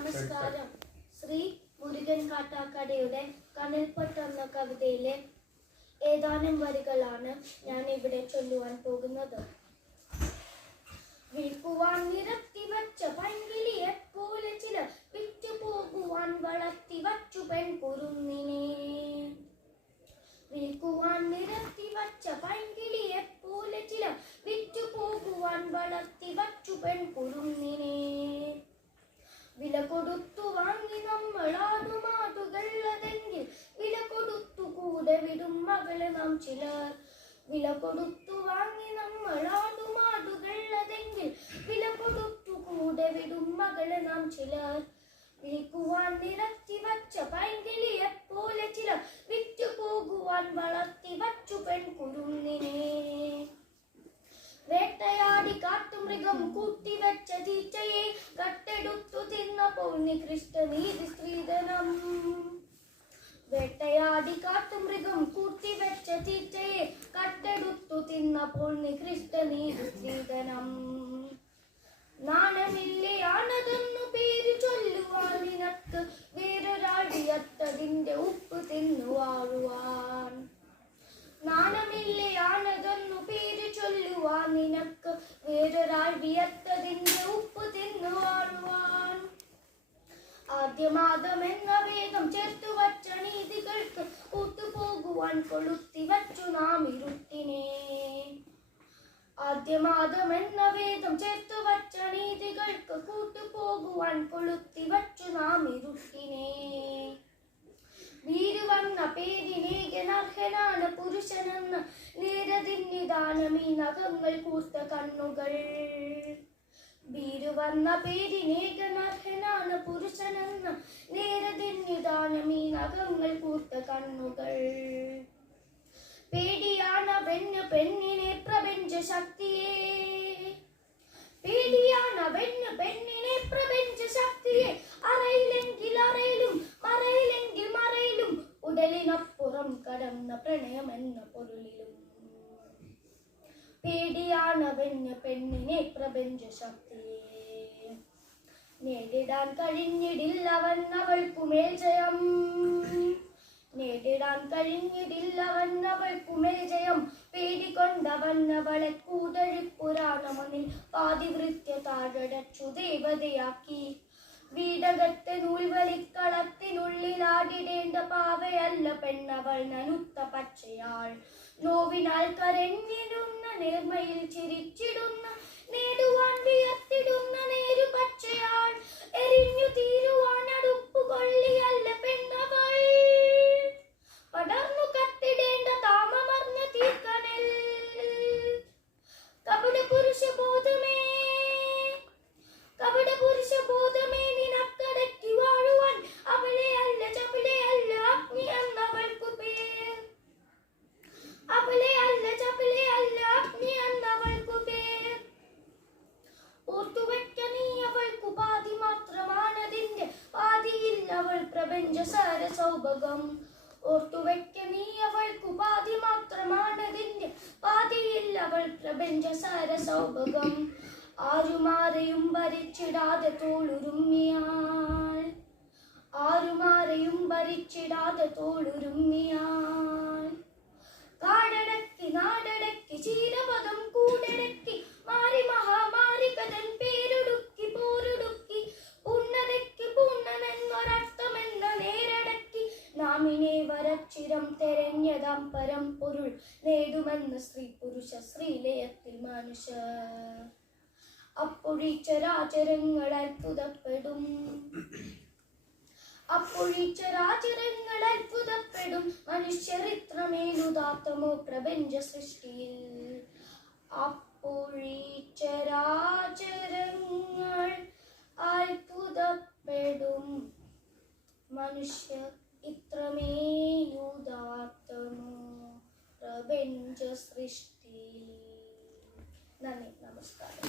നമസ്കാരം. ശ്രീ മുരുകൻ കാട്ടാക്കടയുടെ കനൽപ്പട്ട് എന്ന കവിതയിലെ ഏതാനും വരികളാണ് ഞാൻ ഇവിടെ ചൊല്ലുവാൻ പോകുന്നത്. വിൽക്കുവാൻ നിരത്തി വച്ച പൈങ്കിളിയെ പോലെ ചിലർ വിറ്റുപോകുവാൻ വളർത്തി വച്ചു പെൺകുരുന്നിനെ. വിൽക്കുവാൻ നിരത്തി വച്ച പൈങ്കിളിയെ പോലെ ചിലർ വിറ്റുപോകുവാൻ വളർത്തി വച്ചു പെൺകുരുന്നിനെ. വില കൊടുത്തു വാങ്ങി നമ്മൾ ആടുമാടുകളതെങ്കിൽ വില കൊടുത്തു കൂടെ വിടും മകളെ നാം ചിലർ. വില കൊടുത്തു വാങ്ങി നമ്മൾ ആടുമാടുകളതെങ്കിൽ വില കൊടുത്തു കൂടെ വിടും മകളെ നാം ചിലർ. വിൽക്കുവാൻ നിരത്തി വച്ച പൈങ്കിളിയെ പോലെ ചിലർ വിറ്റുപോകുവാൻ വളർത്തി വച്ചു പെൺകുരുന്നിനെ. വേട്ടയാടി കാട്ടുമൃഗം കൂട്ടിവെച്ച തീറ്റയെ കട്ടെടുത്തു തിന്നപ്പോൾ നികൃഷ്ടനീതി സ്ത്രീധനം. വേട്ടയാടി കാട്ടുമൃഗം കൂട്ടിവെച്ച തീറ്റയെ കട്ടെടുത്തു തിന്നപ്പോൾ നികൃഷ്ടനീതി സ്ത്രീധനം. നാണമില്ലയാണതെന്നു പേര് ചൊല്ലുവാൻ നിനക്ക് വേറൊരാൾ വിയർത്തതിന്റെ ഉപ്പ് തിന്നു വാഴുവാൻ. നാണമില്ലയാണതെന്നു പേര് ചൊല്ലുവാൻ നിനക്ക് വേറൊരാൾ വിയർത്തതിന്റെ ഉപ്പ് തിന്നു വാഴുവാൻ. ആദ്യമാദമെന്ന വേദം ചേർത്തു വച്ച നീതികൾക്ക് കൂട്ടുപോകുവാൻ കൊളുത്തി വച്ചു നാം ഇരുട്ടിനെ. ആദ്യമാദമെന്ന വേദം ചേർത്തു വച്ച നീതികൾക്ക് കൂട്ടുപോകുവാൻ കൊളുത്തി വച്ചു നാം ഇരുട്ടിനെ. വീരുവന്ന പേരിനേകനർഹനാണ് പുരുഷനെന്ന് നേരതിന്നിദാനമീ നഖങ്ങൾ കൂർത്ത കണ്ണുകൾ. വീരുവന്ന പേരിനേകനർഹനാണ് പുരുഷനെന്ന് നേരതിന്നിദാനമീ നഖങ്ങൾ കൂർത്ത കണ്ണുകൾ. പേടിയാണവന് പെണ്ണിനെ പ്രപഞ്ച ശക്തിയെ. പേടിയാണവന് പെണ്ണിനെ പ്രപഞ്ച ശക്തിയെ. അറയിലെങ്കിൽ അറയിലും മറയിലെങ്കിൽ മറയിലും ഉടലിനപ്പുറം കടന്ന പ്രണയമെന്ന പൊരുളിലും. പേടിയാണവന് പെണ്ണിനെ പ്രപഞ്ച ശക്തിയെ. നേരിടാൻ കഴിഞ്ഞിടില്ലവൻ അവൾക്കുമേൽ ജയം. നേരിടാൻ കഴിഞ്ഞിടില്ലവൻ അവൾക്കുമേൽ ജയം. പേടികൊണ്ടവൻ അവളെ കൂടഴിപ്പുരാണമണിൽ പാതിവൃത്യ താഴടച്ചു ദേവതയാക്കി. വീടകത്തെ നൂൽവലിക്കളത്തിനുള്ളിലാടിടേണ്ട പാവയല്ല പെണ്ണവൾ നനുത്ത പച്ചയാൾ. നോവിനാൽ കരഞ്ഞിടുന്ന നേർമയിൽ ചിരിച്ചിടുന്ന നേടുവാൻ വിയർത്തിടുന്ന നേരു പച്ചയാൾ. എരിഞ്ഞു തീരുവാൻ അടുപ്പു കൊള്ളിയല്ല പെണ്ണവൾ. പടർന്നു കത്തിടേണ്ട താമമർന്ന തീക്കനൽ. കപട പുരുഷബോധമേ കപട പുരുഷബോധമേ നിനക്കടക്കി വാഴുവാൻ അവളെ അല്ല ചപലെ അല്ല അഗ്നി എന്നവൾക്കു പേർ. അവളെ അല്ല ചപലെ അല്ല അഗ്നി എന്നവൾക്കു പേർ. ഓർത്തുവെക്ക നീ അവൾക്കു പാതി മാത്രമാണതിന്റെ പാതിയിൽ അവൾ പ്രപഞ്ച സാര സൗഭകം. ഓർത്തുവെക്ക നീ അവൾക്കു പാതി മാത്രമാണതിന്റെ പാതിയിൽ അവൾ പ്രപഞ്ച സാര സൗഭകം. ആരുമാരെയും ഭരിച്ചിടാതെ തോളുരുമ്മിയാൾ. ആരുമാരെയും ഭരിച്ചിടാതെ തോളുരുമ്മിയാൾ. കാടടക്കി നാടടക്കി ചീരപദം കൂടടക്കി മാറി മഹാമാരി കഥൻ പേരൊടുക്കി പോരൊടുക്കി ഉന്നതയ്ക്ക് പൂർണ്ണനെന്നൊരർത്ഥമെന്ന നേരടക്കി നാമിനെ വരച്ചിരം തെരഞ്ഞതാം പരം പൊരുൾ നേടുമെന്ന സ്ത്രീ പുരുഷ ശ്രീലയത്തിൽ മനുഷ്യർ. അപ്പൊഴീ ചരാചരങ്ങൾ അത്ഭുതപ്പെടും. അപ്പൊഴീ ചരാചരങ്ങൾ അത്ഭുതപ്പെടും. മനുഷ്യർ ഇത്രമേലുദാത്തമോ പ്രപഞ്ച സൃഷ്ടിയിൽ. അപ്പൊഴീ ചരാചരങ്ങൾ അത്ഭുതപ്പെടും. മനുഷ്യർ ഇത്രമേലുദാത്തമോ പ്രപഞ്ച സൃഷ്ടിയിൽ. നന്ദി, നമസ്കാരം.